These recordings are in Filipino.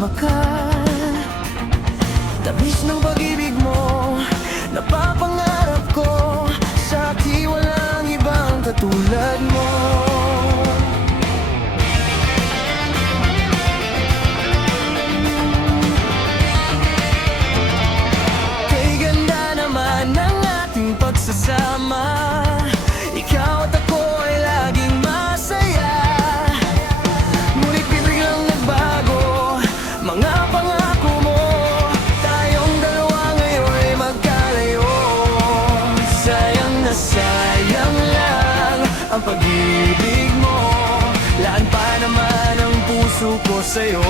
kasama ka. Tamis ng pag-ibig mo, napapangarap ko. Sa akin walang ibang katulad mo. Kay ganda naman ng ating pagsasama, ikaw at ako ay laging masaya. Ngunit biglang nagbago mga pangako mo. Tayong dalawa ngayon ay magkalayo. Sayang na sayang lang ang pag-ibig mo. Laan pa naman ang puso ko sa'yo.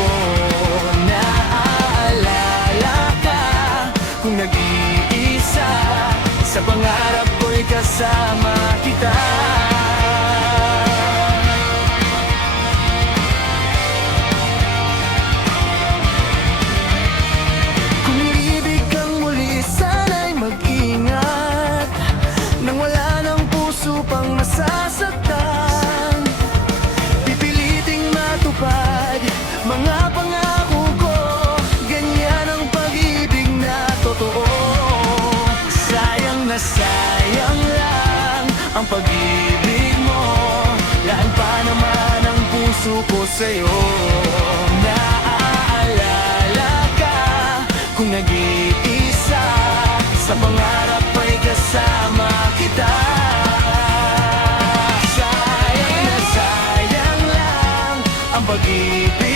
Naaalala ka kung nag-iisa, sa pangarap ko'y kasama kita. Kung ibig kang muli, sana'y mag-ingat, nang wala ng puso pang masasaktan. Pipiliting matupad mga pangako ko, ganyan ang pag-ibig na totoo. Sayang na sayang lang ang pag-ibig mo. Laan pa naman ang puso ko sa'yo. Naaalala ka kung nag-iisa, sa pangarap ay kasama kita. Sayang na sayang lang ang pag-ibig